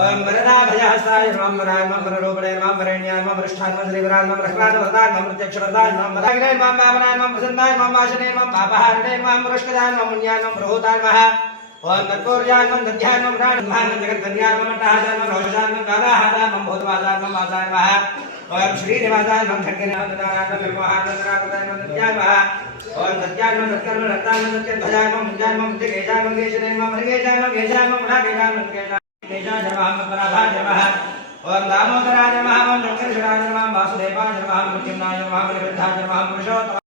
ओम वरदाभयहस्ताय नमः वराय नमः वररूपिणे नमः वरेण्याय नमः वरिष्ठाय नमः श्रीवराय नमः रक्षणाय नमः प्रत्यक्षवरदाय नमः वराय नमः भावनाय नमः प्रसन्नाय नमः वासने नमः पापहारणे नमः वृष्कदाय नमः मुन्याय नमः प्रभूताय नमः ओम तत्पूर्याय नमः दध्याय नमः राण नमः जगत्कन्याय नमः टाहाय नमः रोषाय नमः कालाहाय नमः भूतवासाय नमः वासाय नमः ओम श्रीनिवासाय नमः खड्गेनाय नमः निर्मोहाय नमः रामदाय नमः दध्याय नमः ओम दध्याय नमः दत्कर्म रत्ताय नमः दध्यध्वजाय नमः मुञ्जाय नमः मुञ्जकेशाय नमः केशने नमः मृगेशाय नमः केशाय नमः मुराकेशाय नमः केशाय तेजाय नमः पराभाय नमः ओम दामोदराय नमः ओम शंकरशराय नमः वासुदेवाय नमः मृत्युंजयाय नमः बलिवृद्धाय नमः पुरुषोत्तमाय